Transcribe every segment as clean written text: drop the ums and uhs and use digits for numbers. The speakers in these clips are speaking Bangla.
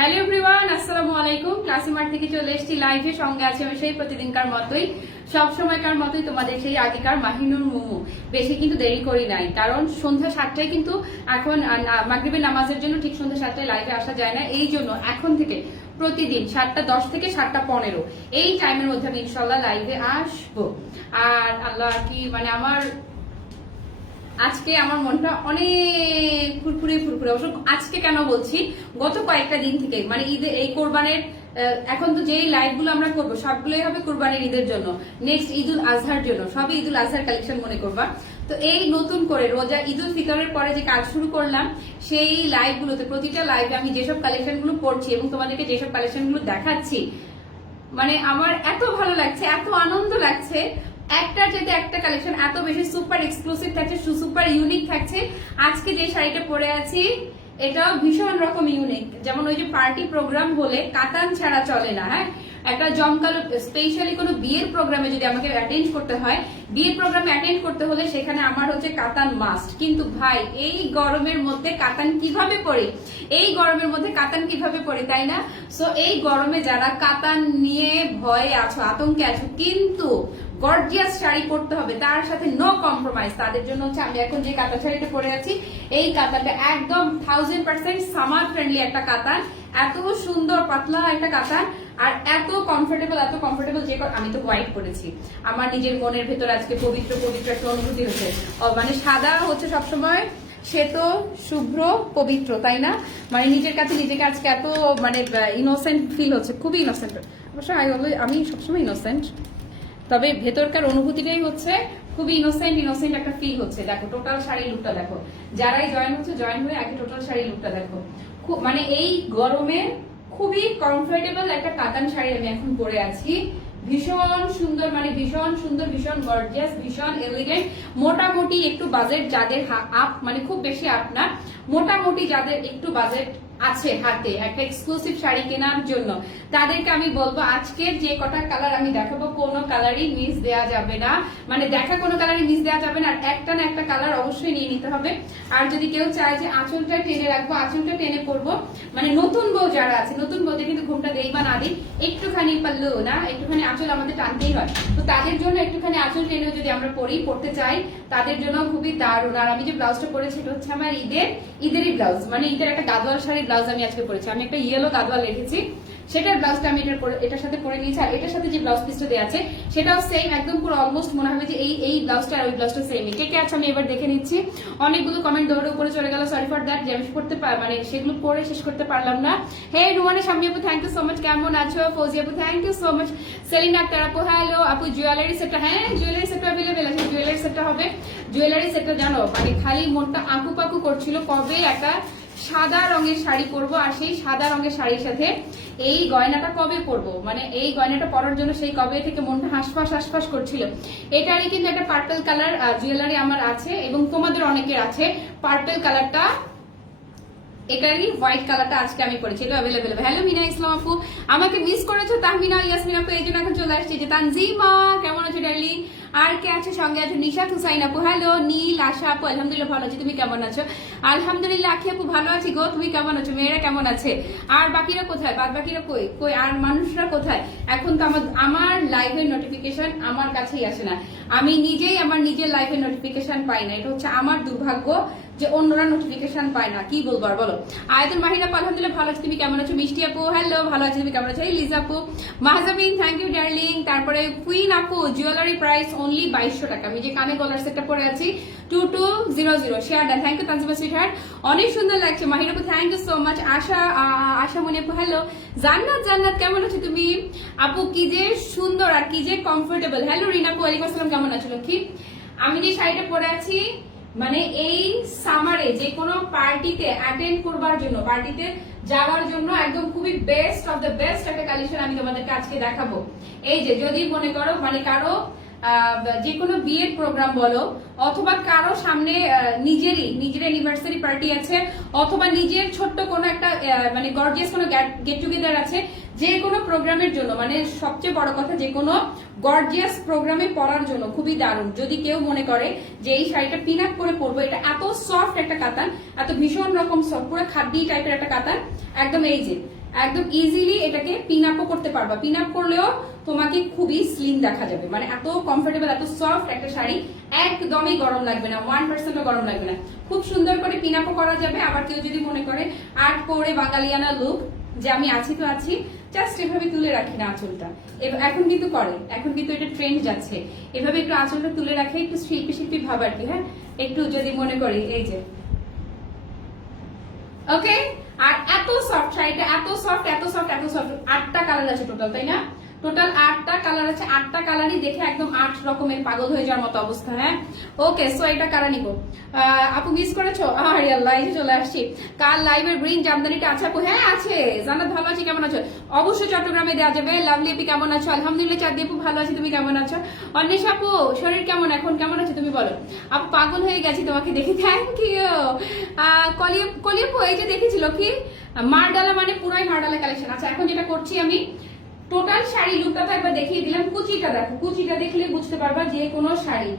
হ্যালো এভরিওয়ান, আসসালামু আলাইকুম। ক্লাসি মার্ট থেকে চলে এসেছি লাইভে। সঙ্গে আছে আমি সেই প্রতিদিনকার মতোই, সব সময়কার মতোই তোমাদের সেই আগেকার মাহিনুর মুমু। বেশি কিন্তু দেরি করি নাই, কারণ সন্ধ্যা 7টায় কিন্তু এখন মাগরিবের নামাজের জন্য ঠিক সন্ধ্যা 7টায় লাইভে আসা যায় না। এই জন্য এখন থেকে প্রতিদিন 7টা 10 থেকে 7টা 15 এই টাইমের মধ্যে আমি ইনশাল্লাহ লাইভে আসবো। আর আল্লাহ কি মানে আজকে আমার মনটা অনেক ফুরফুরে ফুরফুরে। অবশ্য আজকে কেন বলছি, গত কয়েকটা দিন থেকে মানে ঈদের এই কোরবানের এখন তো যেই লাইভ গুলো আমরা করবো সবগুলোই হবে কোরবানের ঈদের জন্য, নেক্সট ঈদুল আজহার জন্য, সবই ঈদুল আজহার কালেকশন মনে করবা। তো এই নতুন করে রোজা ঈদুল ফিতরের পরে যে কাজ শুরু করলাম, সেই লাইভ গুলোতে প্রতিটা লাইভে আমি যেসব কালেকশন গুলো করছি এবং তোমাদেরকে যেসব কালেকশন গুলো দেখাচ্ছি, মানে আমার এত ভালো লাগছে, এত আনন্দ লাগছে। একটার যেতে একটা কালেকশন এত বেশি সুপার এক্সক্লুসিভ থাকছে, সুপার ইউনিক থাকছে। আজকে যে শাড়িটা পরে আছি এটাও ভীষণ রকম ইউনিক। যেমন ওই যে পার্টি প্রোগ্রাম হলে কাতান ছাড়া চলে না। হ্যাঁ, একটা জমকালো স্পেশালি কোনো বিয়ের প্রোগ্রামে যদি আমাকে অ্যাটেন্ড করতে হয়, বিয়ের প্রোগ্রামে অ্যাটেন্ড করতে হলে সেখানে আমার হচ্ছে কাতান মাস্ট। কিন্তু ভাই এই গরমের মধ্যে কাতান কিভাবে পরি, এই গরমের মধ্যে কাতান কিভাবে পরি, তাই না? সো এই গরমে যারা কাতান নিয়ে ভয়ে আছো, আতঙ্কে আছো, কিন্তু গর্জিয়াস শাড়ি পরতে হবে, তার সাথে নো কম্প্রোমাইজ, তাদের জন্য হচ্ছে আমি এখন যে কাতান শাড়িটা পরে আছি, এই কাতানটা একদম 1000% সামার ফ্রেন্ডলি একটা কাতান। এত সুন্দর পাতলা একটা কাতান আর এত কমফোর্টেবল যে আমি তো হোয়াইট পরেছি। আমার নিজের মনের ভেতর আজকে পবিত্র পবিত্র একটা অনুভূতি হচ্ছে। মানে সাদা হচ্ছে সবসময় শ্বেত, শুভ্র, পবিত্র, তাই না? মানে নিজের কাছে নিজেকে আজকে এত মানে ইনোসেন্ট ফিল হচ্ছে, খুবই ইনোসেন্ট। অবশ্য আমি সবসময় ইনোসেন্ট, তবে ভেতরকার অনুভূতিটাই হচ্ছে খুবই ইনোসেন্ট একটা ফিল হচ্ছে। দেখো টোটাল শাড়ি লুকটা দেখো, যারাই জয়েন হয়ে আগে টোটাল শাড়ি লুকটা দেখো। খুব মানে এই গরমে খুবই কমফোর্টেবল একটা কাতান শাড়ি আমি এখন পরে আছি। ভীষণ সুন্দর, মানে ভীষণ সুন্দর, ভীষণ গর্জিয়াস, ভীষণ এলিগেন্ট। মোটামুটি একটু বাজেট যাদের আপ, মানে খুব বেশি আপ না, মোটামুটি যাদের একটু বাজেট আছে হাতে একটা এক্সক্লুসিভ শাড়ি কেনার জন্য, তাদেরকে আমি বলবো আজকের যে কটা কালার আমি দেখাবো কোনো কালারই মিস দেওয়া যাবে না। মানে দেখা কোনো কালারই মিস দেওয়া যাবে না, আর একটা না একটা কালার অবশ্যই নিয়ে নিতে হবে। আর যদি কেউ চায় যে আঁচলটা টেনে রাখবো, আঁচলটা টেনে পরবো, মানে নতুন বউ যারা আছে, নতুন বউদের কিন্তু ঘুমটা দেই বা না দিই, একটুখানি পারলেও না একটুখানি আঁচল আমাদের টানতেই হয়। তো তাদের জন্য একটুখানি আঁচল টেনেও যদি আমরা পড়তে চাই, তাদের জন্য খুবই দারুণ। আর আমি যে ব্লাউজটা পরেছি এটা হচ্ছে আমার ঈদেরই ব্লাউজ, মানে ঈদের একটা গাদোয়াল শাড়ির ব্লাউজ আমি আজকে পরেছি। আমি একটা ইয়েলো গাদোয়াল রেখেছি, সেটার ব্লাউজটা আমি এটার সাথে পরে নিয়েছি। আর এটার সাথে যে ব্লাউজ পিসটা দেওয়া আছে সেটাও সেম, একদম পুরো অলমোস্ট মনে হবে যে এই ব্লাউজটা আর ওই ব্লাউজটা সেম। কে আছে আমি এবার দেখে নিচ্ছি। অনেকগুলো কমেন্ট দৌড়ে উপরে চলে গেল, সরি ফর দ্যাট, যে আমি করতে মানে সেগুলো পরে শেষ করতে পারলাম না। হে রুমানা শাম্মী আপু, থ্যাংক ইউ সো মাচ, কেমন আছো? ফৌজি আপু, thank you so much. Selina Akter আপু, হ্যালো আপু। জুয়েলারি সেটটা, হ্যাঁ জুয়েলারি সেটটা অ্যাভেলেবেল আছে, জুয়েলারি সেটটা হবে। জুয়েলারি সেটটা জানো মানে খালি মনটা আঁকু পাকু করছিল কবে একটা সাদা রঙের শাড়ি পরবো, আর সেই সাদা রঙের শাড়ির সাথে এই গয়নাটা কবে পরবো, মানে এই গয়নাটা পরার জন্য সেই কবে থেকে মনটা হাঁসফাঁস করছিল। এটারই কিন্তু একটা পার্পল কালার জুয়েলারি আমার আছে এবং তোমাদের অনেকের আছে পার্পল কালারটা। এটারই হোয়াইট কালারটা আজকে আমি পরেছি, এটা অ্যাভেলেবেল। হ্যালো মিনা ইসলাম আপু, আমাকে মিস করেছো তাহমিনা ইয়াসমিন আপু, এই জন্য এখন চলে আসছে। যে তানজিমা, কেমন আছো ডার্লিং? আর কে আছে সঙ্গে? আছে নিশাত হুসাইন আপু, হ্যালো। নীল আশা আপু, আলহামদুলিল্লাহ ভালো আছি, তুমি কেমন আছো? আলহামদুলিল্লাহ আখি আপু ভালো আছি গো, তুমি কেমন আছো? মেয়েরা কেমন আছে? আর বাকিরা কোথায়? বাদ বাকিরা কই আর মানুষরা কোথায়? এখন তো আমার লাইভের নোটিফিকেশন আমার কাছেই আসে না, আমি নিজেই আমার নিজের লাইভের নোটিফিকেশন পাই না। এটা হচ্ছে আমার দুর্ভাগ্য যে অন্যরা নোটিফিকেশন পায় না, কি বলবো আর বলো। আয়াতুল মাহিরা আপু, আলহামদুলিল্লাহ ভালো আছি, তুমি কেমন আছো? মিষ্টি আপু, হ্যালো ভালো আছি, তুমি কেমন আছো? এই লিজা আপু, মাহজাবিন, থ্যাংক ইউ ডার্লিং। তারপরে কুইন আপু, জুয়েলারি প্রাইস অনলি 2200 টাকা। আমি যে কানে গলার সেটটা পরে আছি 2200, শেয়ার দেন। থ্যাংক ইউ তানজিমা সুইটহার্ট, অনেক সুন্দর লাগছে। মাহিরা আপু, thank you so much. Asha Moni আপু, হ্যালো। জান্নাত কেমন আছো তুমি? আপু কি যে সুন্দর আর কি যে কমফোর্টেবল। হ্যালো রিনা আপু, ওয়ালাইকুম আসসালাম, কেমন আছো লক্ষ্মী? আমি যে শাড়িটা পরে আছি মানে এই সামারে যে কোনো পার্টিতে অ্যাটেন্ড করবার জন্য, পার্টিতে যাওয়ার জন্য একদম খুবই বেস্ট অফ দ্য বেস্ট একটা কালেকশন আমি তোমাদেরকে আজকে দেখাবো। এই যে যদি মনে করো মানে কারো যে কোনো বিয়ের প্রোগ্রাম বলো, অথবা কারো সামনে নিজের অ্যানিভার্সারি পার্টি আছে, অথবা নিজের ছোট্ট কোনো একটা মানে গর্জিয়াস কোনো গেট টুগেদার আছে, যে কোনো প্রোগ্রামের জন্য, মানে সবচেয়ে বড় কথা যে কোনো গর্জিয়াস প্রোগ্রামে পরার জন্য খুবই দারুণ। যদি কেউ মনে করে যে এই শাড়িটা পিন আপ করে পরবো, এটা এত সফট একটা কাতান, এত ভীষণ রকম সফট, পুরো খাদ্যি টাইপের একটা কাতান, একদম এই যে একদম ইজিলি এটাকে পিন আপও করতে পারবা, পিন আপ করলেও তোমাকে খুবই স্লিম দেখা যাবে, মানে এত কমফোর্টেবল এত সফট একটা শাড়ি, একদমই গরম লাগবে না, 1%ও গরম লাগবে না, খুব সুন্দর করে পিন আপও করা যাবে। আবার কেউ যদি মনে করে আর্ট করে বাঙালিয়ানা লুক যে আমি আছি তো আছি, জাস্ট এভাবে তুলে রাখি না আঁচলটা, এখন কিন্তু করে, এখন কিন্তু এটা ট্রেন্ড যাচ্ছে, এভাবে একটু আঁচলটা তুলে রাখে, একটু শিল্পী শিল্পী ভাব আর কি, হ্যাঁ একটু যদি মনে করি এই যে ওকে। আর এত সফট শাড়িটা, এত সফট এত সফট এত সফট, 8টা কালার আছে টোটাল, তাই না? টোটাল 8টা কালার আছে, 8টা কালারই দেখে একদম 8 রকমের পাগল হয়ে যাওয়ার মতো অবস্থা। হ্যাঁ ওকে, সো এটা কারা নিব? আপু মিস করেছো? আরে আল্লাহ, এই যে চলে আসছি। কাল লাইভের গ্রিন জামদানিটা আছে আপু? হ্যাঁ আছে। জান্নাত ভালো আছি, কেমন আছো? অবশ্যই চট্টগ্রামে দেওয়া যাবে। লাভলি আপি কেমন আছো? আলহামদুলিল্লাহ চাঁদি আপু ভালো আছি, তুমি কেমন আছো? অন্বেষ আপু শরীর কেমন এখন, কেমন আছো তুমি বলো? আপু পাগল হয়ে গেছি তোমাকে দেখে, থ্যাংক ইউ। কলিয়াপু এই যে দেখেছিল কি মারডালা, মানে পুরাই মারডালা কালেকশন। আচ্ছা এখন যেটা করছি আমি, টোটাল শাড়ি লুকটা তো একবার দেখিয়ে দিলাম, কুচিটা দেখো, কুচিটা দেখলে বুঝতে পারবা যে কোনো শাড়ি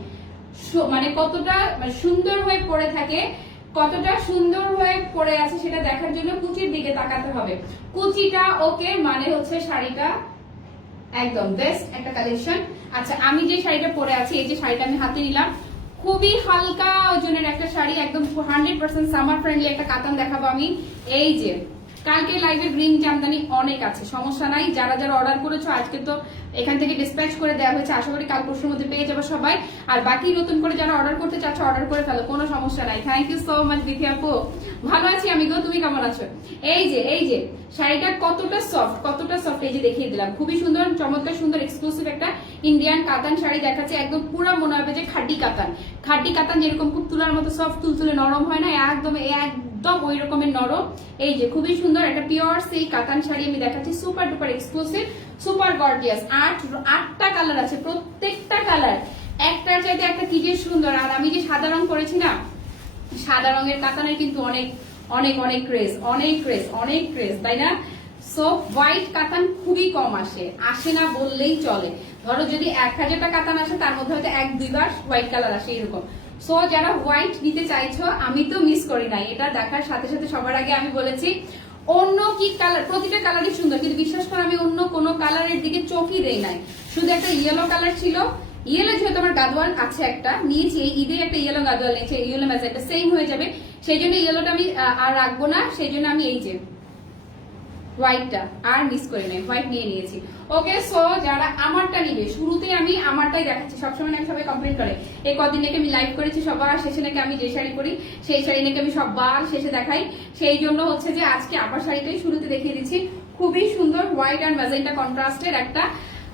মানে কতটা সুন্দর হয়ে পড়ে থাকে, কতটা সুন্দর হয়ে পড়ে আছে সেটা দেখার জন্য কুচির দিকে তাকাতে হবে। কুচিটা ওকে মানে হচ্ছে শাড়িটা একদম বেস্ট একটা কালেকশন। আচ্ছা আমি যে শাড়িটা পরে আছি, এই যে শাড়িটা আমি হাতে নিলাম, খুবই হালকা ওজনের একটা শাড়ি, একদম 100% সামার ফ্রেন্ডলি একটা কাতান দেখাবো আমি। এই যে কালকে লাইভে গ্রিন জামদানি অনেক আছে, সমস্যা নাই, যারা যারা অর্ডার করেছো আজকে তো এখান থেকে ডিসপ্যাচ করে দেওয়া হয়েছে, আশা করি কাল পরশুর মধ্যে পেয়ে যাবে সবাই। আর বাকি নতুন করে যারা অর্ডার করতে চাচ্ছ অর্ডার করে ফেলো, কোনো সমস্যা নাই। Thank you so much Bithi আপু, ভালো আছি আমি গো, তুমি কেমন আছো? এই যে শাড়িটা কতটা সফট, কতটা সফট, এই যে দেখিয়ে দিলাম, খুবই সুন্দর চমৎকার সুন্দর এক্সক্লুসিভ একটা ইন্ডিয়ান কাতান শাড়ি দেখাচ্ছে, একদম পুরো মনে হবে যে খাড্ডি কাতান, খাড্ডি কাতান যেরকম খুব তুলার মতো সফট তুলতুলে নরম হয় না, একদম একদম ওই রকমের নরম। এই যে খুবই সুন্দর একটা পিওর সিল্ক কাতান শাড়ি আমি দেখাচ্ছি, super duper exclusive, super gorgeous. 8টা কালার আছে, প্রত্যেকটা কালার একটার চাইতে একটা কি যে সুন্দর। আর আমি যে সাদা রং করেছি না, সাদা রঙের কাতানের কিন্তু অনেক অনেক অনেক ক্রেজ, অনেক ক্রেজ, অনেক ক্রেজ, তাই না? সো হোয়াইট কাতান খুবই কম আসে না বললেই চলে। ধরো যদি 1000টা কাতান আসে তার মধ্যে হয়তো 1-2বার হোয়াইট কালার আসে, এরকম। সো যারা হোয়াইট নিতে চাইছো, আমি তো মিস করি নাই, এটা দেখার সাথে সাথে সবার আগে আমি বলেছি অন্য কি কালার, প্রতিটা কালারই সুন্দর, কিন্তু বিশ্বাস করে আমি অন্য কোনো কালারের দিকে চোখই দেই নাই, শুধু একটা ইয়েলো কালার ছিল, ইয়েলো যেহেতু আমার গাদোয়াল আছে একটা নিয়েছি, এই ঈদে একটা ইয়েলো গাদোয়াল নিয়েছি, ইয়েলো ম্যাজেন্টা সেম হয়ে যাবে, সেই জন্য ইয়েলোটা আমি আর রাখবো না, সেই জন্য আমি এই যে হোয়াইটটা আর মিস করে নাই, হোয়াইট নিয়ে নিয়েছি। ওকে, সো যারা আমারটা নিবে, শুরুতে আমি আমারটাই দেখাচ্ছি, সবসময় নাকি সবাই কমপ্লেন করে এই কদিন নাকি আমি লাইভ করেছি সবার শেষে নাকি আমি যে শাড়ি পরি সেই শাড়ি নাকি আমি সববার শেষে দেখাই, সেই জন্য হচ্ছে যে আজকে আবার শাড়িটাই শুরুতে দেখিয়ে দিচ্ছি। খুবই সুন্দর হোয়াইট আর ম্যাজেন্টা কন্ট্রাস্টের একটা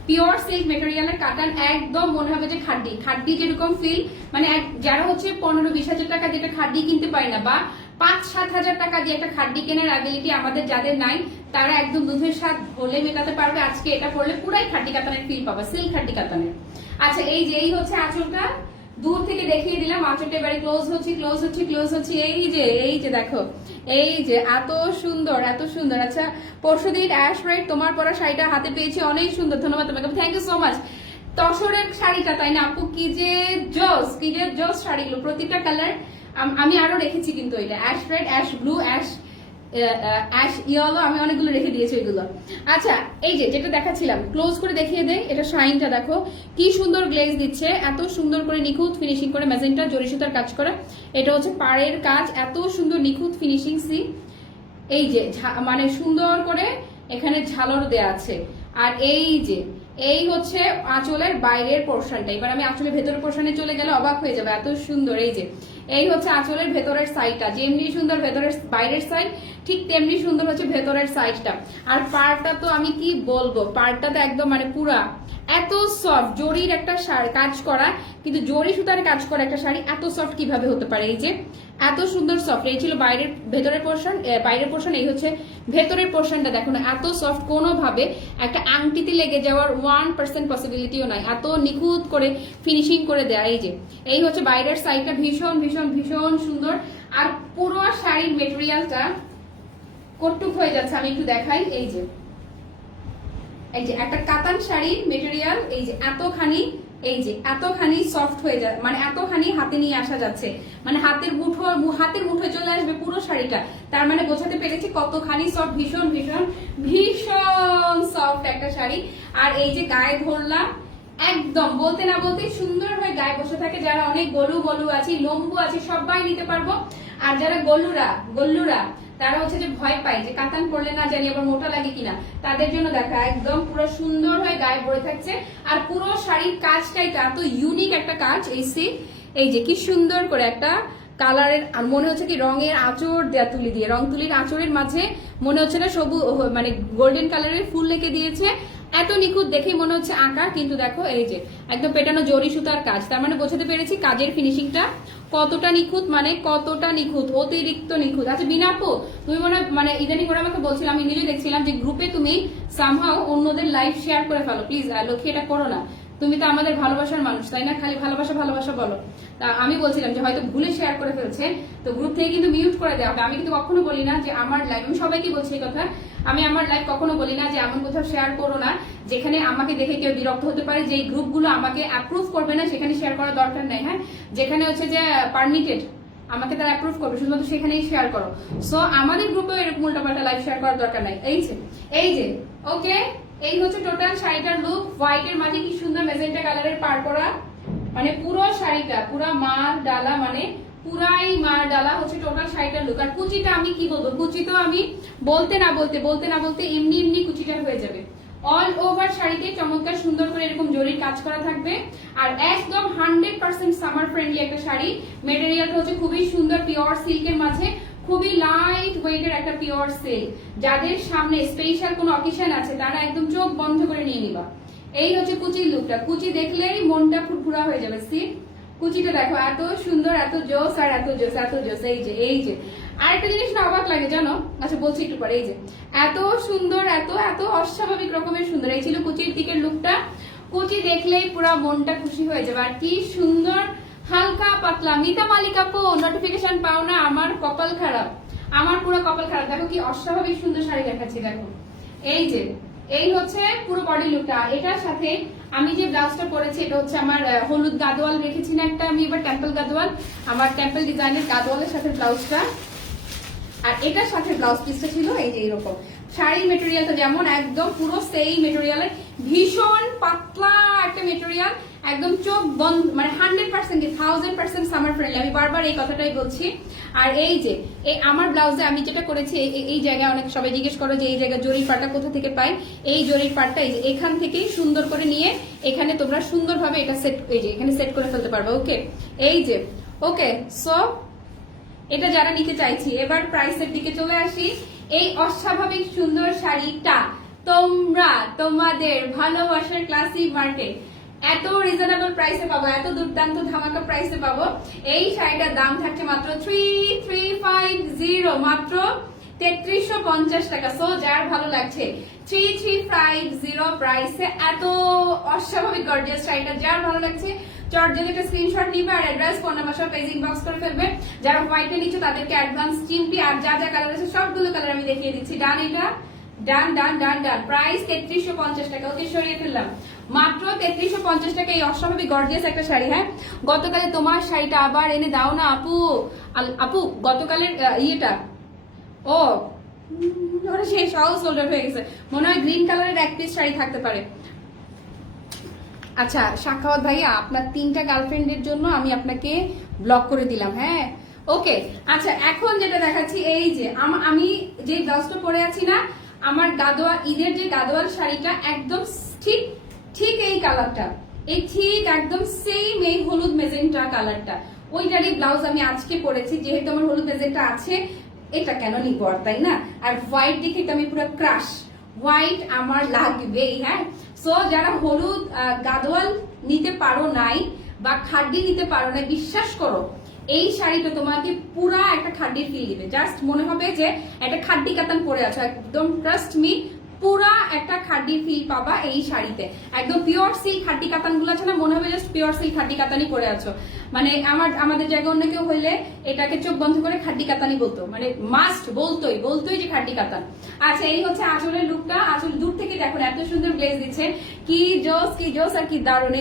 পিওর সিল্ক মেটেরিয়ালের কাতান, একদম মনে হবে যে খাড্ডি, খাড্ডি যেরকম ফিল, মানে যারা হচ্ছে 15-20 হাজার টাকা যেটা খাড্ডি কিনতে পারে না, বা 5-7 হাজার টাকা দিয়ে একটা খাড্ডি কেনার অ্যাবিলিটি আমাদের যাদের নাই, তারা একদম দুধের স্বাদ হলে মেটাতে পারবে, আজকে এটা পড়লে পুরাই খাড্ডি কাতানের ফিল পাবে, সিল্ক খাড্ডি কাতানের। আচ্ছা এই যে এই হচ্ছে আঁচলটা, দূর থেকে দেখিয়ে দিলাম, আঁচলটা এবারে ক্লোজ হচ্ছে, এই যে দেখো, এই যে এত সুন্দর এত সুন্দর। আচ্ছা পরশুদিন অ্যাশ রাইট তোমার পরা শাড়িটা হাতে পেয়েছি, অনেক সুন্দর, ধন্যবাদ তোমাকে, থ্যাংক ইউ সো মাচ। তসরের শাড়িটা তাই না আপু, কি যে জোস শাড়িগুলো, প্রতিটা কালার আমি আরো রেখেছি, কিন্তু এটা ash red, ash blue, ash yellow, আমি অনেকগুলো রেখে দিয়েছি ওইগুলো। আচ্ছা এই যে যেটা দেখাচ্ছিলাম, ক্লোজ করে দেখিয়ে দেয়, এটা শাইনটা দেখো কি সুন্দর গ্লেজ দিচ্ছে, এত সুন্দর করে নিখুঁত ফিনিশিং করে, ম্যাজেন্টা জরি সুতার কাজ করা, এটা হচ্ছে পাড়ের কাজ, এত সুন্দর নিখুঁত ফিনিশিং। সি এই যে মানে সুন্দর করে এখানে ঝালর দেয়া আছে। আর এই হচ্ছে আঁচলের বাইরের পোর্শনটা, এবার আমি আঁচলের ভেতরের পোর্শনে চলে গেলে অবাক হয়ে যাবে, এত সুন্দর। এই হচ্ছে আঁচলের ভেতরের সাইডটা, যেমনি সুন্দর ভেতরের বাইরের সাইড, ঠিক তেমনি সুন্দর হচ্ছে ভেতরের সাইডটা। আর পাড়টা তো আমি কি বলবো, পাড়টা তো একদম মানে পুরা এত সফট, জরির একটা কাজ করা, কিন্তু জরি সুতার কাজ করা একটা শাড়ি এত সফট কিভাবে হতে পারে? এই যে এত সুন্দর সফট, এই ছিল ভেতরের পোর্শন, বাইরের পোর্শন, এই হচ্ছে ভেতরের পোর্শনটা, দেখো না এত সফট, কোনোভাবে একটা আংটিতে লেগে যাওয়ার 1% পসিবিলিটিও নাই, এত নিখুঁত করে ফিনিশিং করে দেয়া। এই হচ্ছে বাইরের সাইডটা, ভীষণ ভীষণ ভীষণ সুন্দর। আর পুরো শাড়ির মেটেরিয়ালটা কটুক হয়ে যাচ্ছে, আমি একটু দেখাই। এই যে একটা কাতান শাড়ির মেটেরিয়াল, এই যে এতখানি এই যে এতখানি সফট হয়ে যায়, মানে এতখানি হাতে নিয়ে আসা যাচ্ছে, মানে হাতের মুঠোয় চলে আসবে পুরো শাড়িটা। তার মানে বোঝাতে পেরেছি কতখানি সফট, ভীষণ ভীষণ ভীষণ সফট একটা শাড়ি। আর এই যে গায়ে ধরলাম, একদম বলতে না বলতে সুন্দর হয়ে গায়ে বসে থাকে। যারা অনেক গলু আছে, লম্বু আছে, সবাই নিতে পারবো। আর যারা গল্লুরা তারা হচ্ছে যে ভয় পায় যে কাতান পরলে না জানি আবার মোটা লাগে কিনা, তাদের জন্য দেখা একদম পুরো সুন্দর হয়ে গায়ে ভরে থাকছে। আর পুরো শাড়ির কাজটাই তো এত ইউনিক একটা কাজ। এই যে কি সুন্দর করে একটা কালারের, মনে হচ্ছে কি রঙের আঁচড় দেয়া তুলি দিয়ে, রং তুলির আঁচড়ের মাঝে মনে হচ্ছে না সবুজ মানে গোল্ডেন কালারের ফুল লেগে দিয়েছে। এত নিখুঁত দেখেই মনে হচ্ছে আঁকা, কিন্তু দেখো এই যে একদম পেটানো জরি সুতার কাজ। তার মানে বোঝাতে পেরেছি কাজের ফিনিশিংটা কতটা নিখুঁত, মানে কতটা নিখুঁত, অতিরিক্ত নিখুঁত। আচ্ছা বিনা আপু, তুমি মানে ইদানিং করে আমাকে বলছিলাম, আমি নিজে দেখছিলাম যে গ্রুপে তুমি সামহাও অন্যদের লাইভ শেয়ার করে ফেলো। প্লিজ লক্ষ্মী এটা করো না, তুমি তো আমাদের ভালোবাসার মানুষ তাই না, খালি ভালোবাসা বলো। তা আমি বলছিলাম যে হয়তো ভুলে শেয়ার করে ফেলছে, তো গ্রুপ থেকে কিন্তু মিউট করে দেওয়া হবে। আমি কিন্তু কখনো বলি না যে আমার লাইভ, আমি সবাইকে বলছি এই কথা, আমি আমার লাইভ কখনো বলি না যে এমন কোথাও শেয়ার করো না যেখানে আমাকে দেখে কেউ বিরক্ত হতে পারে, যে গ্রুপগুলো আমাকে অ্যাপ্রুভ করবে না সেখানে শেয়ার করার দরকার নেই। হ্যাঁ, যেখানে হচ্ছে যে পারমিটেড আমাকে তারা অ্যাপ্রুভ করবে, শুধুমাত্র সেখানেই শেয়ার করো। সো আমাদের গ্রুপেও এরকম উল্টাপাল্টা লাইভ শেয়ার করার দরকার নাই। এই যে ওকে, এই হচ্ছে টোটাল শাড়িটার লুক। হোয়াইটের মাঝে কি সুন্দর মেজেন্টা কালারের পার করা, মানে পুরো শাড়িটা পুরা মার ডালা, মানে পুরাই মার ডালা হচ্ছে টোটাল শাড়িটার লুক। আর কুচিটা আমি কি বলবো, কুচি তো আমি বলতে না বলতে এমনি কুচিটা হয়ে যাবে। অল ওভার শাড়িতে চমৎকার সুন্দর করে এরকম জরির কাজ করা থাকবে। আর একদম 100% সামার ফ্রেন্ডলি একটা শাড়ি। মেটেরিয়ালটা হচ্ছে খুবই সুন্দর, পিওর সিল্কের মাঝে খুবই লাইট ওয়েটের একটা পিওর সিল্ক। যাদের সামনে স্পেশাল কোনো অকেশন আছে তারা একদম চোখ বন্ধ করে নিয়ে নিবা। এই হচ্ছে কুচির লুকটা, কুচি দেখলেই মনটা ফুরফুরা হয়ে যাবে। কুচিটা দেখো এত সুন্দর, এত জোস আর এত জোস। এই যে আরেকটা জিনিস না অবাক লাগে জানো, আচ্ছা বলছি একটু পরে। এই যে এত সুন্দর, এত অস্বাভাবিক রকমের সুন্দর, এই ছিল কুচির দিকের লুকটা। কুচি দেখলেই পুরো মনটা খুশি হয়ে যাবে। আর কি সুন্দর হালকা পাতলা। মিতা মালিক আপু নোটিফিকেশন পাও না, আমার কপাল খারাপ, আমার পুরো কপাল খারাপ। দেখো কি অস্বাভাবিক সুন্দর শাড়ি দেখাচ্ছি, দেখো এই হচ্ছে পুরো বডি লুকটা। এটার সাথে আমি যে ব্লাউজটা পরেছি এটা হচ্ছে আমার হলুদ গাদোয়াল রেখেছি না একটা, আমি এবার টেম্পল গাদোয়াল, আমার টেম্পল ডিজাইনের গাদোয়ালের সাথে ব্লাউজটা। আর এটার সাথে ব্লাউজ পিসটা ছিল এই যে এরকম। শাড়ির মেটেরিয়ালটা যেমন একদম পুরো সেই মেটেরিয়ালের, ভীষণ পাতলা একটা মেটেরিয়াল, একদম চোখ বন্ধ, মানে 100% 1000% সামার ফ্রেন্ডলি। আমি বারবার এই কথাটাই বলছি। আর এই যে আমার ব্লাউজে আমি যেটা করেছি, এই জায়গায় অনেক সবাই জিজ্ঞেস করো যে এই জায়গায় জরির পাটটা কোথা থেকে পাই। এই জরির পাটটা এই যে এখান থেকেই সুন্দর করে নিয়ে এখানে তোমরা সুন্দরভাবে এটা সেট, এই যে এখানে সেট করে ফেলতে পারবে। ওকে, এই যে ওকে। সো এটা যারা নিতে চাইছি, এবার প্রাইসের দিকে চলে আসি। এই অস্বাভাবিক সুন্দর শাড়িটা তোমরা তোমাদের ভালোবাসার ক্লাসি মার্কেট এত রিজনেবল প্রাইসে পাবো, এত দুর্দান্ত ধামাকা প্রাইসে পাবো। এই শাড়িটার দাম থাকছে মাত্র 3350, মাত্র 3350 টাকা। সো যার ভালো লাগছে 3350 প্রাইসে এত অস্বাভাবিক গর্জিয়াস শাড়িটা যার ভালো লাগছে চটজলদি স্ক্রিনশট নিবে আর অ্যাড্রেস ফোন নাম্বার সব পেজিং বক্স করে ফেলবে। যারা হোয়াইটে নিচ্ছে তাদেরকে অ্যাডভান্স চিনপি, আর যা যা কালার আছে সবগুলো কালার আমি দেখিয়ে দিচ্ছি। ডান, এটা ডান। প্রাইস 3350 টাকা। ওকে, সরিয়ে ফেললাম। মাত্র 3350 টাকা এই অস্বাভাবিক গর্জিয়াস একটা শাড়ি। হ্যাঁ, গতকালে তোমার শাড়িটা আবার এনে দাও না আপু গতকালের ইয়েটা ও সেই সহজ সোল্ডার হয়ে গেছে, মনে হয় গ্রিন কালারের এক পিস শাড়ি থাকতে পারে। আচ্ছা সাখাওয়াত ভাইয়া, আপনার 3টা গার্লফ্রেন্ডের জন্য আমি আপনাকে ব্লক করে দিলাম। হ্যাঁ, ওকে। আচ্ছা এখন যেটা দেখাচ্ছি, এই যে আমি যে ব্লাউজটা পরে আছি না, আমার গাদোয়াল ঈদের যে গাদোয়াল শাড়িটা একদম ঠিক এই কালারটা, এই ঠিক একদম সেম এই হলুদ মেজেন্টা কালারটা, ওইটারই ব্লাউজ আমি আজকে পরেছি। যেহেতু আমার হলুদ মেজেন্টা আছে, এটা কেন নিব আর, তাই না? আর হোয়াইট দেখে তো আমি পুরো ক্রাশ, হোয়াইট আমার লাগবেই। হ্যাঁ, সো যারা হলুদ গাদোয়াল নিতে পারো নাই বা খাড্ডি নিতে পারো নাই, বিশ্বাস করো এই শাড়িটা তোমাকে পুরা একটা খাড্ডির ফিল দিবে। জাস্ট মনে হবে যে একটা খাড্ডি কাতান পরে আছো, একদম ট্রাস্ট মি পুরা একটা খাড্ডি ফিল পাবা এই শাড়িতে। একদম পিওর সিল্ক খাড্ডি কাতান গুলো আছে না, মনে হবে জাস্ট পিওর সিল্ক খাড্ডি কাতানই পরে আছো। মানে আমাদের জায়গায় অন্য কেউ হইলে এটাকে চোখ বন্ধ করে খাড্ডি কাতানি বলতো, মানে মাস্ট বলতোই যে খাড্ডি কাতান। আচ্ছা, এই হচ্ছে আঁচলের লুকটা। আঁচল দূর থেকে দেখুন এত সুন্দর গ্লেজ দিচ্ছে, কি জোস আর কি দারুণ।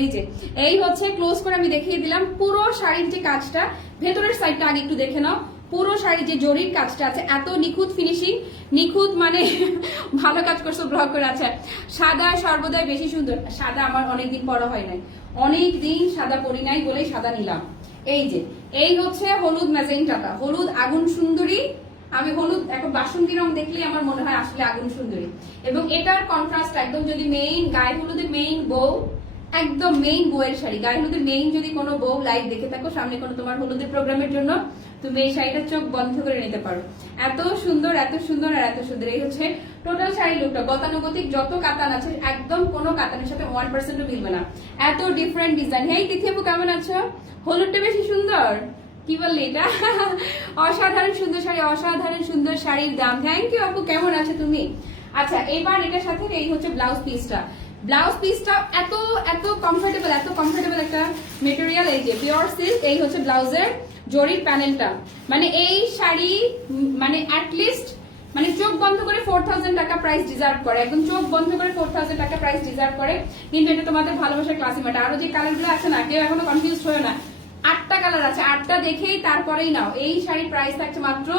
এই হচ্ছে ক্লোজ করে আমি দেখিয়ে দিলাম পুরো শাড়ির যে কাজটা, ভেতরের সাইডটা আগে একটু দেখে নাও। পুরো শাড়ির যে জরির কাজটা আছে এত নিখুঁত ফিনিশিং, নিখুঁত মানে ভালো কাজ করছো ব্লগ করে। আছে সাদা সর্বদাই বেশি সুন্দর। সাদা আমার অনেকদিন পরা হয় নাই, অনেকদিন সাদা পরি নাই বলেই সাদা নিলাম। এই হচ্ছে হলুদ ম্যাজেন্টাটা, হলুদ আগুন সুন্দরী। আমি হলুদ এখন বাসন্তী রং দেখলেই আমার মনে হয় আসলে আগুন সুন্দরী। এবং এটার কন্ট্রাস্ট একদম, যদি মেইন গায়ে হলুদের মেইন বউ, একদম মেইন বউয়ের শাড়ি, গায়ে হলুদের মেইন যদি কোনো বউ লাইভ দেখে থাকো সামনে কোনো তোমার হলুদের প্রোগ্রামের জন্য, তুমি এই শাড়িটা চোখ বন্ধ করে নিতে পারো। এত সুন্দর আর এত সুন্দর। এই হচ্ছে টোটাল শাড়ি লুকটা। গতানুগতিক যত কাতান আছে একদম কোনো কাতানের সাথে 1% মিলবে না, এত ডিফারেন্ট ডিজাইন। হেই তিথি আপু কেমন আছো? হলুদটা বেশি সুন্দর, কি বললি এটা? অসাধারণ সুন্দর শাড়ি, অসাধারণ সুন্দর শাড়ির দাম। থ্যাংক ইউ আপু, কেমন আছো তুমি? আচ্ছা, এবার এটার সাথে এই হচ্ছে ব্লাউজ পিসটা। ব্লাউজ পিসটা এত কমফোর্টেবল একটা মেটেরিয়াল। এই যে পিওর সিল্ক। এই হচ্ছে ব্লাউজের জরির প্যানেলটা। মানে এই শাড়ি মানে অ্যাটলিস্ট মানে চোখ বন্ধ করে 4000 টাকা প্রাইস ডিজার্ভ করে, একদম চোখ বন্ধ করে 4000 টাকা প্রাইস ডিজার্ভ করে। কিন্তু এটা তোমাদের ভালোবাসার ক্লাসি ম্যাটার। আরো যে কালারগুলো আছে না, কেউ এখনো কনফিউজ হয়ে না, 8টা কালার আছে, 8টা দেখেই তারপরেই নাও। এই শাড়ির প্রাইস থাকছে মাত্র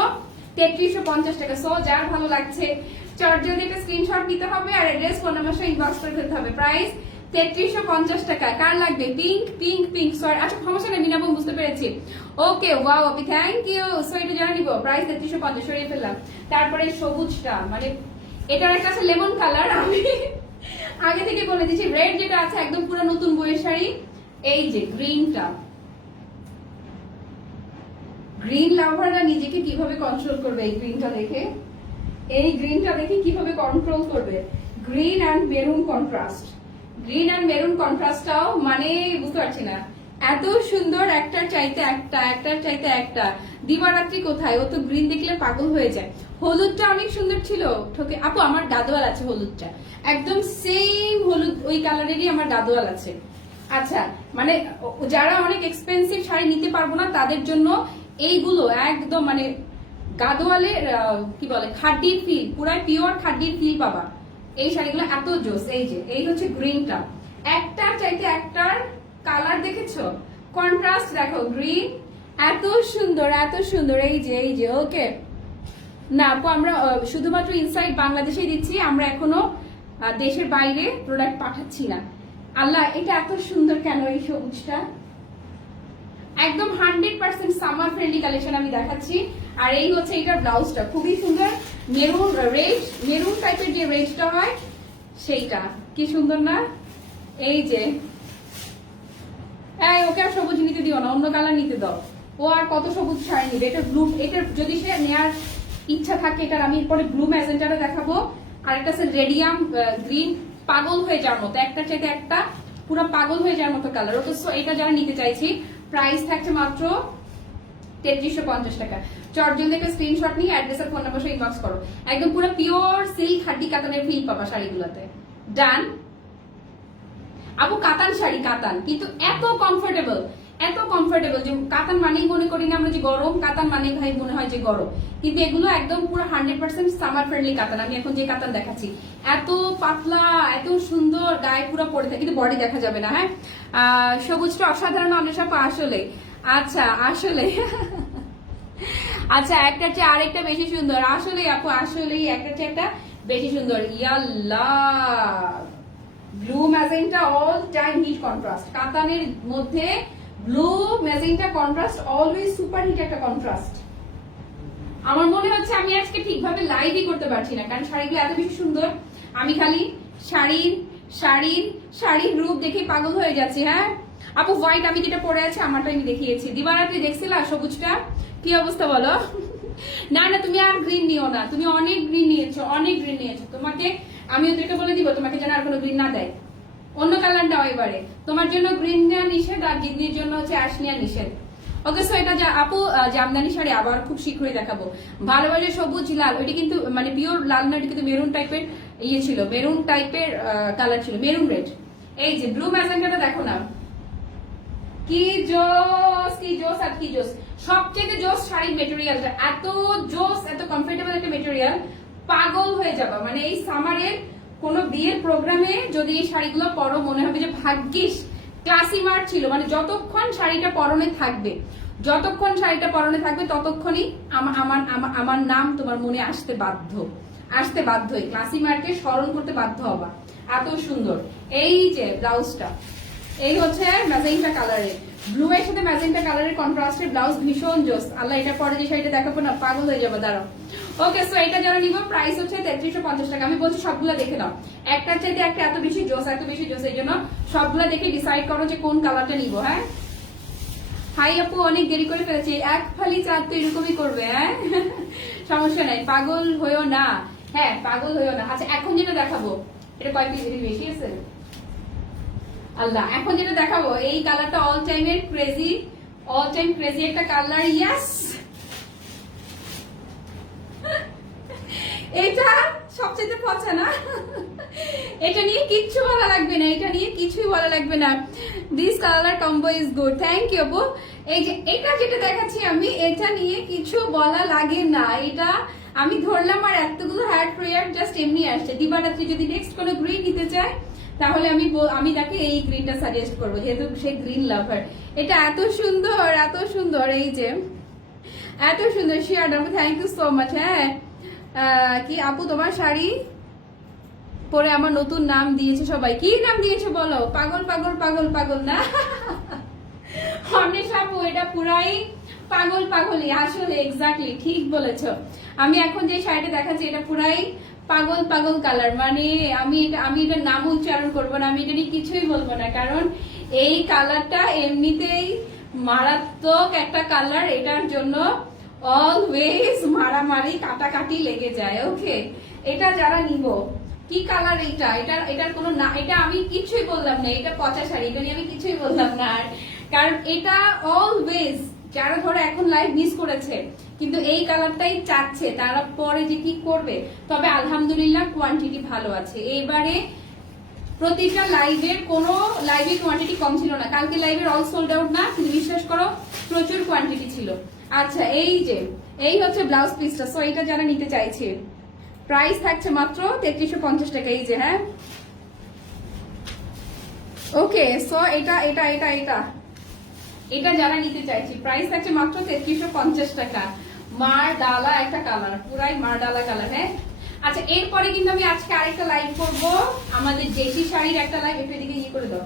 3350 টাকা। সো যার ভালো লাগছে চটজলদি একটা স্ক্রিনশট নিতে হবে আর অ্যাড্রেস ফোন নাম্বার সহ ইনবক্স করে ফেলতে হবে। প্রাইস 3350 টাকা। কার লাগবে? পিঙ্ক সরি, আচ্ছা সমস্যা নেই, মিনা বোন বুঝতে পেরেছি। ওকে, wow Api, thank you. So এটা জানা নিব, প্রাইস 3350 সরিয়ে ফেললাম। তারপরে সবুজটা, মানে এটার একটা আছে লেমন কালার, আমি আগে থেকে বলে দিচ্ছি। রেড যেটা আছে একদম পুরো নতুন বইয়ের শাড়ি। এই যে গ্রিনটা, গ্রিন লাভাররা নিজেকে কিভাবে কন্ট্রোল করবে এই গ্রিনটা দেখে, এই গ্রিনটা দেখে কিভাবে কন্ট্রোল করবে। গ্রিন অ্যান্ড মেরুন কন্ট্রাস্টটাও মানে বুঝতে পারছি না, এত সুন্দর। একটার চাইতে একটা। দিবারাত্রি কোথায়, ও তো গ্রিন দেখলে পাগল হয়ে যায়। হলুদটা অনেক সুন্দর ছিল। ঠকে আপু, আমার দাদোয়াল আছে হলুদটা, একদম সেম হলুদ ওই কালারেরই আমার দাদোয়াল আছে। আচ্ছা, মানে যারা অনেক এক্সপেন্সিভ শাড়ি নিতে পারবো না তাদের জন্য এইগুলো একদম মানে গাদোয়ালের কি বলে খাড্ডির ফিল, পুরাই পিওর খাড্ডির ফিল পাবা এই শাড়িগুলো। এত জোস। এই হচ্ছে গ্রিনটা, একটার চাইতে একটার কালার দেখেছো, কন্ট্রাস্ট দেখো। গ্রিন এত সুন্দর। এই যে ওকে না আপু, আমরা শুধুমাত্র ইনসাইড বাংলাদেশেই দিচ্ছি, আমরা এখনো দেশের বাইরে প্রোডাক্ট পাঠাচ্ছি না। আল্লাহ, এটা এত সুন্দর কেন? এই সবুজটা একদম 100% সামার ফ্রেন্ডলি কালেকশন আমি দেখাচ্ছি। আর এই হচ্ছে এটার ব্লাউজটা, খুবই সুন্দর। মেরুন টাইপের যে রেডটা হয় সেইটা, কি সুন্দর না? এই যে ওকে আর সবুজ নিতে দিও না, অন্য কালার নিতে দাও। ও আর কত সবুজ শাড়ি নিবে? এটা ব্লু, এটার যদি সে নেওয়ার ইচ্ছা থাকে, এটার আমি এরপরে ব্লু ম্যাজেন্টাটা দেখাবো। আর একটা আছে রেডিয়াম গ্রিন, পাগল হয়ে যাওয়ার মতো, একটার চাইতে একটা পুরো পাগল হয়ে যাওয়ার মতো কালার। তো এটা যারা নিতে চাইছি, প্রাইস থাকছে মাত্র 3350 টাকা। চটজলদি একটা স্ক্রিনশট নিয়ে অ্যাড্রেস আর ফোন নাম্বার সহ ইনবক্স করো। একদম পুরো পিওর সিল্ক খাড্ডি কাতানের ফিল পাবা শাড়িগুলোতে। ডান আপু, কাতান শাড়ি, কাতান কিন্তু এত কমফোর্টেবল যে কাতান মানেই মনে করি না আমরা যে গরম, কাতান মানেই ভাই মনে হয় যে গরম, কিন্তু এগুলো একদম পুরো 100% সামার ফ্রেন্ডলি কাতান। আমি এখন যে কাতান দেখাচ্ছি এত পাতলা, এত সুন্দর, গায়ে পুরো পড়ে থাকে, কিন্তু বডি দেখা যাবে না। হ্যাঁ, সবুজটা অসাধারণ আসলে। আচ্ছা একটার চেয়ে আরেকটা বেশি সুন্দর আসলে আপু, আসলেই একটার চেয়ে একটা বেশি সুন্দর। ইয়াল্লাহ, blue magenta all time hit contrast. কাতানের মধ্যে blue magenta contrast always super hit একটা কন্ট্রাস্ট। আমার মনে হচ্ছে আমি আজকে ঠিকভাবে লাইভই করতে পারছি না, কারণ শাড়িগুলো এত বেশি সুন্দর। আমি খালি শাড়ির রূপ দেখে পাগল হয়ে যাচ্ছি। হ্যাঁ আপু, হোয়াইট আমি যেটা পরে আছি আমারটা আমি দেখিয়েছি। দিবারাত্রি দেখছিলা সবুজটা, কি অবস্থা বলো? না তুমি আর গ্রিন নিও না, তুমি অনেক গ্রিন নিয়েছো। তোমাকে আমি ওদেরকে বলে দিব তোমাকে যেন আর কোনো গ্রিন না দেয়, অন্য কালার দাও এবারে। তোমার জন্য গ্রিন নেওয়া নিষেধ আর জিতনির জন্য হচ্ছে অ্যাশ নেওয়া নিষেধ। ওকে, সো এটা আপু জামদানি শাড়ি আবার খুব শীঘ্রই দেখাবো। ভালোবাসে সবুজ লাল, ওইটা কিন্তু মানে পিওর লাল না, এটা কিন্তু মেরুন টাইপের ইয়ে ছিল, মেরুন টাইপের কালার ছিল, মেরুন রেড। এই যে ব্লু ম্যাজেন্টাটা দেখো না, কি জোস কি জোস আর কি জোস। সবচেয়ে জোস শাড়ির মেটেরিয়ালটা, এত জোস, এত কমফোর্টেবল একটা মেটেরিয়াল, পাগল হয়ে যাবা। মানে এই সামারের কোন বিয়ের প্রোগ্রামে যদি এই শাড়িগুলো পরো মনে হবে যে ভাগ্যিস ক্লাসি মার্ট ছিল। মানে যতক্ষণ শাড়িটা পরনে থাকবে, যতক্ষণ শাড়িটা পরনে থাকবে ততক্ষণই আমার নাম তোমার মনে আসতে বাধ্য, আসতে বাধ্যই, ক্লাসি মার্টকে স্মরণ করতে বাধ্য হবা, এত সুন্দর। এই যে ব্লাউজটা, এই হচ্ছে ম্যাজেন্টা কালারের, ব্লু এর সাথে ম্যাজেন্টা কালারের কন্ট্রাস্টের ব্লাউজ, ভীষণ জোস। আল্লাহ, এটা পরে যে শাড়িটা দেখাবো না পাগল হয়ে যাবে, দাঁড়াও। ওকে, সো এটা যারা নিব প্রাইস হচ্ছে 3350 টাকা। আমি বলছি সবগুলা দেখে নাও, একটার চাইতে একটা এত বেশি জোস, এত বেশি জোস, এই জন্য সবগুলা দেখে ডিসাইড করো যে কোন কালারটা নিব। হ্যাঁ, হাই আপু, অনেক দেরি করে ফেলেছি, এক ফালি চাঁদ তো এরকমই করবে। হ্যাঁ, সমস্যা নাই, পাগল হইও না। হ্যাঁ, পাগল হইও না। আচ্ছা, এখন যেটা দেখাবো এটা কয় পিস বেশি আছে আল্লাহ। এখন যেটা দেখাবো এই কালারটা অল টাইমের ক্রেজি, অল টাইম ক্রেজি একটা কালার। ইয়েস, এটা সবচেয়ে পচা না, এটা নিয়ে কিচ্ছু বলা লাগবে না, এটা নিয়ে কিছুই বলা লাগবে না। This colour combo is good, thank you আপু। এই যে এটা যেটা দেখাচ্ছি আমি, এটা নিয়ে কিছু বলা লাগে না। এটা আমি ধরলাম আর এতগুলো হ্যাট প্রেয়ার জাস্ট এমনি আসছে। দিবারাত্রি যদি নেক্সট কোনো গ্রিন নিতে চায় তাহলে আমি তাকে এই গ্রিনটা সাজেস্ট করবো, যেহেতু সে গ্রিন লাভার। এটা এত সুন্দর, এত সুন্দর, এই যে এত সুন্দর share, thank you so much. হ্যাঁ, কি আপু তোমার শাড়ি পরে আমার নতুন নাম দিয়েছে সবাই, কি নাম দিয়েছে বলো? পাগল পাগল পাগল পাগল না অনেক আপু, এটা পুরাই পাগল পাগলই, আসলে এক্স্যাক্টলি ঠিক বলেছো। আমি এখন যে শাড়িটা দেখাচ্ছি এটা পুরাই পাগল পাগল কালার। মানে আমি এটার নাম উচ্চারণ করবো না, আমি এটা নিয়ে কিছুই বলবো না, কারণ এই কালারটা এমনিতেই মারাত্মক একটা কালার, এটার জন্য অলওয়েজ মারামারি কাটাকাটি লেগে যায়। ওকে, এটা যারা নিব, কি কালার এটা, এটার কোনো না, এটা আমি কিছুই বললাম না, এটা পচা শাড়ি, এটা নিয়ে আমি কিছুই বললাম না। আর কারণ এটা অলওয়েজ যারা ধরো এখন লাইভ মিস করেছে কিন্তু এই কালারটাই চাচ্ছে, তারা পরে যে কি করবে। তবে আলহামদুলিল্লাহ কোয়ান্টিটি ভালো আছে এবারে, প্রতিটা লাইভের কোনো লাইভের কোয়ান্টিটি কম ছিল না। কালকে লাইভের অল সোল্ড আউট না, কিন্তু বিশ্বাস করো প্রচুর কোয়ান্টিটি ছিল। আচ্ছা, এই হচ্ছে ব্লাউজ পিসটা। সো এটা যারা নিতে চাইছে প্রাইস থাকছে মাত্র 3350 টাকা। এই যে, হ্যাঁ, ওকে, সো এটা যারা নিতে চাইছি প্রাইস থাকছে মাত্র 3350 টাকা। মার ডালা একটা কালার, পুরাই মার ডালা কালার। হ্যাঁ, আচ্ছা, এরপরে কিন্তু আমি আজকে আরেকটা লাইভ করব, আমাদের দেশি শাড়ির একটা লাইভ, একটু এদিকে ইয়ে করে দাও,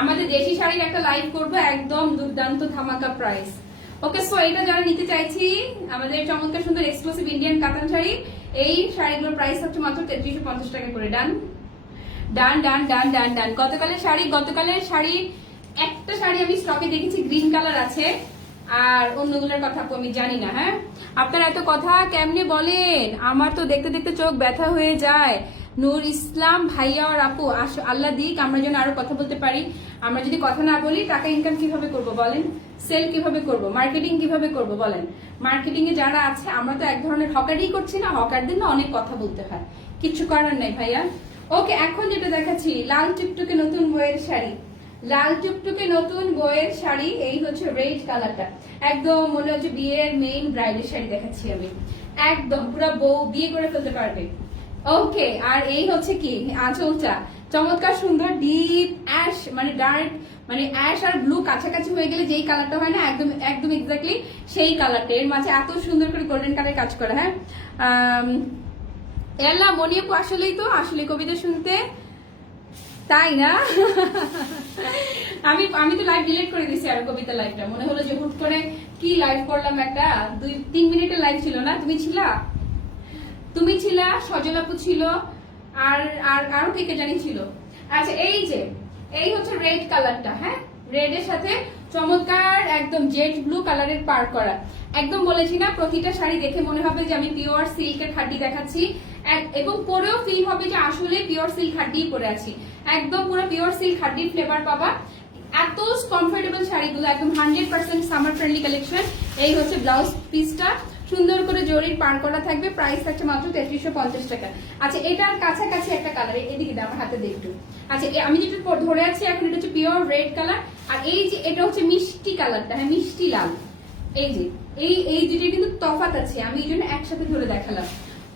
আমাদের দেশি শাড়ির একটা লাইভ করব, একদম দুর্দান্ত ধামাকা প্রাইস। ওকে, সো এটা যারা নিতে চাইছি আমাদের চমৎকার সুন্দর এক্সক্লুসিভ ইন্ডিয়ান কাতান শাড়ি, এই শাড়িগুলোর প্রাইস হচ্ছে মাত্র 3350 টাকা করে। ডান ডান ডান ডান ডান ডান। গতকালের শাড়ি একটা শাড়ি আমি স্টকে দেখেছি, গ্রিন কালার আছে, আর অন্যগুলোর কথা আমি জানি না। হ্যাঁ, আপনার এত কথা কেমনে বলেন, আমার তো দেখতে দেখতে চোখ ব্যথা হয়ে যায়। নূর ইসলাম ভাইয়া আর আপু, আল্লাহ দিক আমরা যেন আরো কথা বলতে পারি। আমরা যদি কথা না বলি টাকা ইনকাম কিভাবে করব বলেন, সেল কিভাবে করব, মার্কেটিং কিভাবে করব বলেন। মার্কেটিং এ যারা আছে আমরা তো এক ধরনের হকারই করছি না, হকারদের না অনেক কথা বলতে হয়, কিচ্ছু করার নাই ভাইয়া। ওকে, এখন যেটা দেখাচ্ছি লাল টুকটুকে নতুন বইয়ের শাড়ি, লাল টুকটুকে নতুন বইয়ের শাড়ি, এই হচ্ছে রেড কালারটা, একদম মনে হচ্ছে বিয়ের মেইন ব্রাইডের শাড়ি দেখাচ্ছি আমি, একদম পুরো বউ বিয়ে করে ফেলতে পারবে। ওকে, আর এই হচ্ছে কি আঁচলটা, চমৎকার সুন্দর ডিপ অ্যাশ, মানে ডার্ক, মানে অ্যাশ আর ব্লু কাছাকাছি হয়ে গেলে যেই কালারটা হয় না, একদম একদম এক্স্যাক্টলি সেই কালারটা, এর মাঝে এত সুন্দর করে গোল্ডেন কালার কাজ করা। হ্যাঁ, এল্লা মনিয়াপু, আসলেই তো, আসলে কবিতা শুনতে তাই না আমি তো লাইভ ডিলিট করে দিছি, আর কবিতা লাইভটা মনে হলো যে হুট করে কি লাইভ করলাম, একটা 2-3 মিনিটের লাইভ ছিল না, তুমি ছিলা সজলাপু ছিল, আর আরো কে জানি ছিল। আচ্ছা, এই হচ্ছে রেড কালারটা। হ্যাঁ, রেড এর সাথে চমৎকার একদম জেট ব্লু কালারের পার করা, একদম বলেছি না প্রতিটা শাড়ি দেখে মনে হবে যে আমি পিওর সিল্কের খাড্ডি দেখাচ্ছি, এবং পরেও ফিল হবে যে আসলে পিওর সিল্ক খাড্ডি পরে আছি, একদম পুরো পিওর সিল্ক খাড্ডির ফ্লেভার পাবা। এত কমফোর্টেবল শাড়িগুলো একদম 100% সামার ফ্রেন্ডলি কালেকশন। এই হচ্ছে ব্লাউজ পিসটা, সুন্দর করে জরির পার করা থাকবে, প্রাইস থাকছে মাত্র 3350 টাকা। আচ্ছা এটার কাছাকাছি একটা কালার, এদিকে আমার হাতে দেখটু। আচ্ছা আমি যেটা ধরে আছি এখন এটা হচ্ছে পিওর রেড কালার, আর এই যে এটা হচ্ছে মিষ্টি কালারটা, হ্যাঁ মিষ্টি লাল। এই যে এই দুটো কিন্তু তফাৎ আছে, আমি এই জন্য একসাথে ধরে দেখালাম।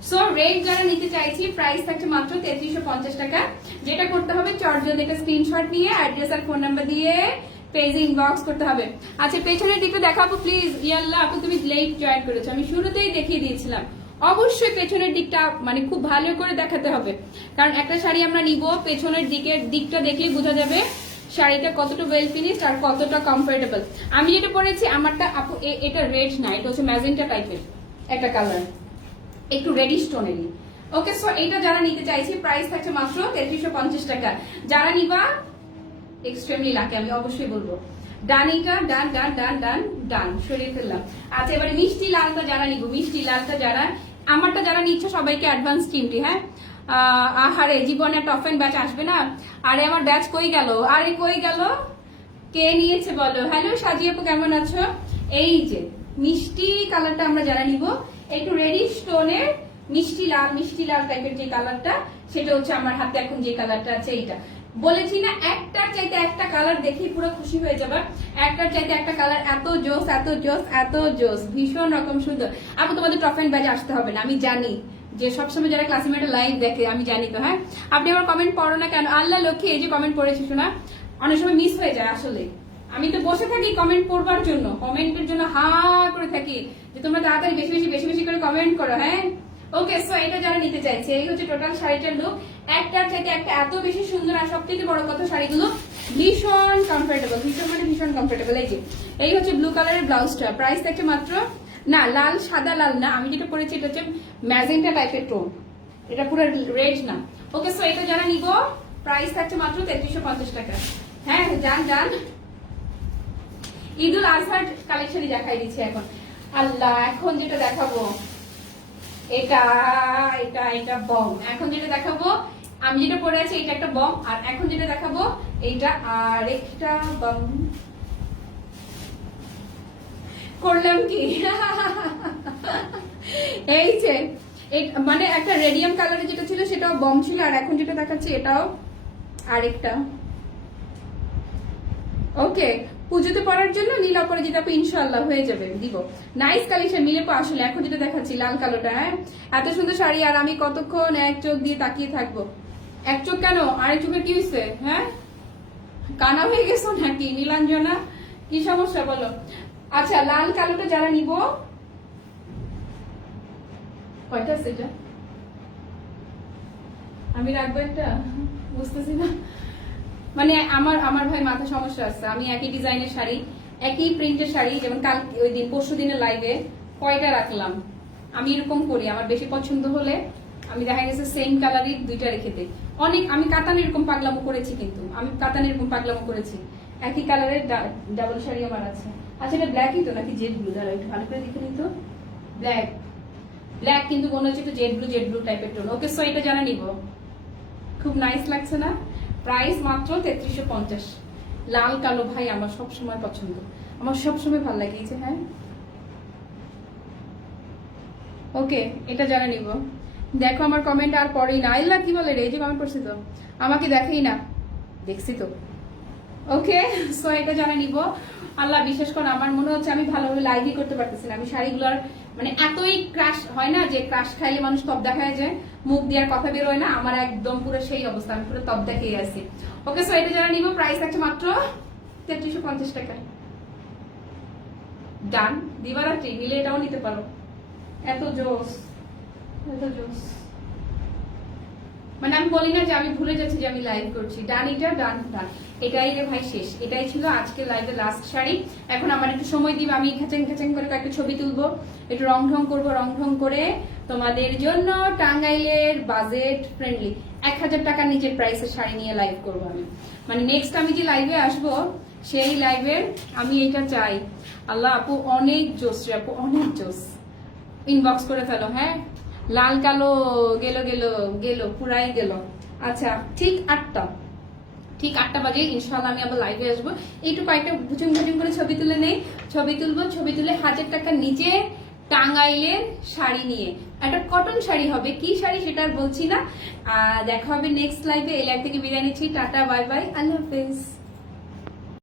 সো রেড যারা নিতে চাইছি প্রাইস থাকছে মাত্র 3350 টাকা। যেটা করতে হবে চটজলদি একটা স্ক্রিনশট নিয়ে অ্যাড্রেস আর ফোন নাম্বার দিয়ে পেজে ইনবক্স করতে হবে। আচ্ছা পেছনের দিকটা দেখাবো প্লিজ। ইয়াল্লাহ আপু তুমি লেট জয়েন করেছো, আমি শুরুতেই দেখিয়ে দিয়েছিলাম। অবশ্যই পেছনের দিকটা মানে খুব ভালো করে দেখাতে হবে, কারণ একটা শাড়ি আমরা নিব পেছনের দিকটা দেখলেই বোঝা যাবে শাড়িটা কতটা ওয়েল ফিনিশড আর কতটা কমফোর্টেবল। আমি যেটা পরেছি আমারটা আপু এটা রেড না, এটা হচ্ছে ম্যাজেন্টা টাইপের একটা কালার, একটু রেডিশ টোনেরই। ওকে সো এটা যারা নিতে চাইছি প্রাইস থাকছে মাত্র 3350 টাকা। যারা নিবা এক্সট্রিমলি লাকি, আমি অবশ্যই বলবো। ডান এটা ডান ডান ডান ডান ডান সরিয়ে ফেললাম। আচ্ছা এবারে মিষ্টি লালটা যারা নিব, মিষ্টি লালটা যারা আমারটা যারা নিচ্ছ সবাইকে অ্যাডভান্স টিমটি। হ্যাঁ আহারে জীবনে টপ এন্ড ব্যাচ আসবে না, আরে আমার ব্যাচ কই গেল, আরে কই গেল, কে নিয়েছে বলো। হ্যালো সাজি আপু কেমন আছো? এই যে মিষ্টি কালারটা আমরা যারা নিব একটু রেডিশ টোনের মিষ্টি লাল টাইপের যে কালারটা, সেটা হচ্ছে আমার হাতে এখন যে কালারটা আছে এইটা। বলেছি না একটার চাইতে একটা কালার দেখি পুরো খুশি হয়ে যাবে, একটার চাইতে একটা কালার এত জোস এত জোস এত জোস, ভীষণ রকম সুন্দর। আপু তোমাদের টপ এন্ড ব্যাচ আসতে হবে না, আমি জানি যে সবসময় যারা ক্লাসমেটের লাইভ দেখে আমি জানি তো। হ্যাঁ আপনি আমার কমেন্ট পড়ো না কেন? আল্লাহ লক্ষ্মী এই যে কমেন্ট পড়েছি শোনা, অনেক সময় মিস হয়ে যায় আসলে। আমি তো বসে থাকি কমেন্ট পড়বার জন্য, কমেন্টের জন্য হা করে থাকি যে তোমরা তাড়াতাড়ি বেশি বেশি বেশি বেশি করে কমেন্ট করো। হ্যাঁ ওকে সো এটা যারা নিতে চাইছে এই হচ্ছে টোটাল শাড়িটার লুক। একটার চাইতে একটা এত বেশি সুন্দর, আর সবথেকে বড় কথা শাড়িগুলো ভীষণ কমফোর্টেবল, ভীষণ মানে ভীষণ কমফোর্টেবল। এই যে এই হচ্ছে ব্লু কালারের ব্লাউজটা, প্রাইস থাকছে মাত্র না লাল সাদা লাল না, আমি যেটা পরেছি এটা হচ্ছে ম্যাজেন্টা টাইপের টোন, এটা পুরো রেড না। ওকে সো এটা যারা নিব প্রাইস থাকছে মাত্র 3350 টাকা। হ্যাঁ জান জান ঈদুল আজহার কালেকশনই দেখাই দিচ্ছি এখন। আল্লাহ এখন যেটা দেখাবো এটা এটা এটা বম। এখন যেটা দেখাবো আমি যেটা পরে আছি এটা একটা বম, আর এখন যেটা দেখাবো এইটা আর একটা বম। করলাম কি এই যে মানে একটা রেডিয়াম কালারের যেটা ছিল সেটাও বম ছিল, আর এখন যেটা দেখাচ্ছি এটাও আরেকটা। ওকে পুজোতে পরার জন্য নীল অপরাজিতা আপু ইনশাআল্লাহ হয়ে যাবে, দিব। নাইস কালেকশন নীলেপু আসলে। এখন যেটা দেখাচ্ছি লাল কালোটা, হ্যাঁ এত সুন্দর শাড়ি, আর আমি কতক্ষণ এক চোখ দিয়ে তাকিয়ে থাকবো। এক চোখ কেন, আরেক চোখের কি হয়েছে? হ্যাঁ কানা হয়ে গেছো নাকি নীলাঞ্জনা, কি সমস্যা বলো? আচ্ছা লাল কালোটা যারা নিব, কয়টা আছে এটা আমি রাখবো একটা, বুঝতেছি না মানে আমার ভাই মাথা সমস্যা আছে। আমি একই ডিজাইনের শাড়ি একই প্রিন্টের শাড়ি, যেমন কাল ওই দিন পরশু দিনের লাইভে কয়টা রাখলাম, আমি এরকম করি। আমার বেশি পছন্দ হলে আমি দেখা গেছে সেম কালারই দুইটা রেখে দিই। অনেক আমি কাতান এরকম পাগলামো করেছি, কিন্তু আমি কাতান এরকম পাগলামো করেছি। একই কালারের ডাবল শাড়ি আমার আছে। আচ্ছা এটা ব্ল্যাকই তো নাকি জেড ব্লু? দাঁড়া একটু ভালো করে দেখে নিই তো। ব্ল্যাক ব্ল্যাক কিন্তু মনে হচ্ছে একটু জেড ব্লু টাইপের টোন। ওকে সো এটা জানা নিব, খুব নাইস লাগছে না? প্রাইস মাত্র 3350। লাল কালো ভাই আমার সব সময় পছন্দ, আমার সব সময় ভালো লাগে। এই যে হ্যাঁ ওকে এটা জানা নিব। দেখো আমার কমেন্ট আর পড়েই না, আল্লাহ কি বলে রে, এই যে কমেন্ট করছি তো আমাকে দেখেই না, দেখছি তো। ওকে সো এটা জানা নিব। আল্লাহ বিশেষ করে আমার মনে হচ্ছে আমি ভালোভাবে লাইভই করতে পারতেছি না। আমি শাড়িগুলোর মানে এতই ক্রাশ হয় না যে ক্রাশ খাইলে মানুষ তপ দেখায় যায়, মুখ দেওয়ার কথা বেরোয় না, আমার একদম পুরো সেই অবস্থা, আমি পুরো তপ দেখিয়ে আছি। ওকে সো এটা যারা নিব প্রাইস আছে মাত্র 3350 টাকা। ডান দিবারাত্রি নিলে এটাও নিতে পারো, এত জোস এত জোস। মানে আমি বলি না যে আমি ভুলে যাচ্ছি যে আমি লাইভ করছি। ডান এটা ডান ডান, এটাই রে ভাই শেষ। এটাই ছিল আজকে লাইভের লাস্ট শাড়ি। এখন আমার একটু সময় দিবে, আমি খেচেং খেচেং করে কয়েকটা ছবি তুলবো, একটু রং ঢং করবো, রং ঢং করে তোমাদের জন্য টাঙ্গাইলের বাজেট ফ্রেন্ডলি 1000 টাকার নিচের প্রাইসের শাড়ি নিয়ে লাইভ করবো আমি। মানে নেক্সট আমি যে লাইভে আসবো সেই লাইভের আমি এটা চাই। আল্লাহ আপু অনেক জোস রে আপু, অনেক জোস। ইনবক্স করে ফেলো। হ্যাঁ লাল কালো গেল গেল গেল পুরাই গেল। আচ্ছা ঠিক 8টা ঠিক 8টা বাজে ইনশাআল্লাহ আমি আবার লাইভে আসবো। একটু কয়েকটা ভুচুং ভুচুং করে ছবি তুলে নেই, ছবি তুলবো, ছবি তুলে 1000 টাকা নিচে টাঙ্গাইলের শাড়ি নিয়ে, একটা কটন শাড়ি হবে, কি শাড়ি সেটা আর বলছি না। দেখা হবে নেক্সট লাইভে। এই লাইভ থেকে বিদায় নিচ্ছি, টাটা বাই বাই, আল্লাহ হাফেজ।